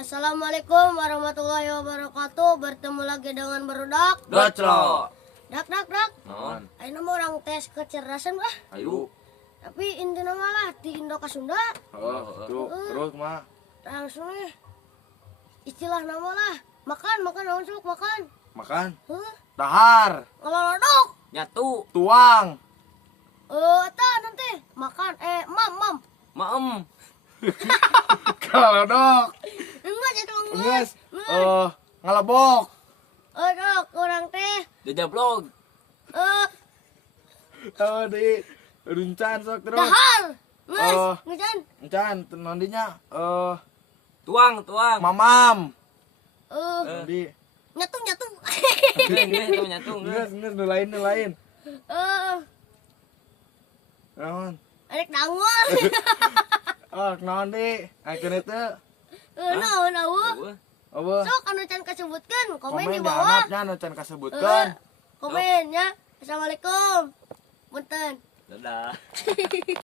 Assalamualaikum warahmatullahi wabarakatuh. Bertemu lagi dengan Barudak. Gacro. Dak. Non. Ayo nama orang tes kecerdasan lah. Ayo. Tapi inti nama lah di Indo ka Sunda. Terus mah. Langsung nih. Istilah nama lah. Makan langsung makan. Makan. Huh? Dahar. Ngelodok. Nyatu, Tuang. Eta nanti makan. Mam. maem, Kalodok. Enggak jadi Nges. Ngalebok. Dok, orang teh. jajablog, Di runcan sok terus. Dahar. Nges, ngejan. Encan nandinya tuang, mamam. Di Nyatu. Gini, nyatu, nges nu lain. Naon? Adik dangol. Naon di? Akhirnya teh Naon. apa? Sok anu can kasebutkeun, komen di Komen di bawah. handapnya nu can kasebutkeun. Komen ya. Assalamualaikum. Punten. dadah.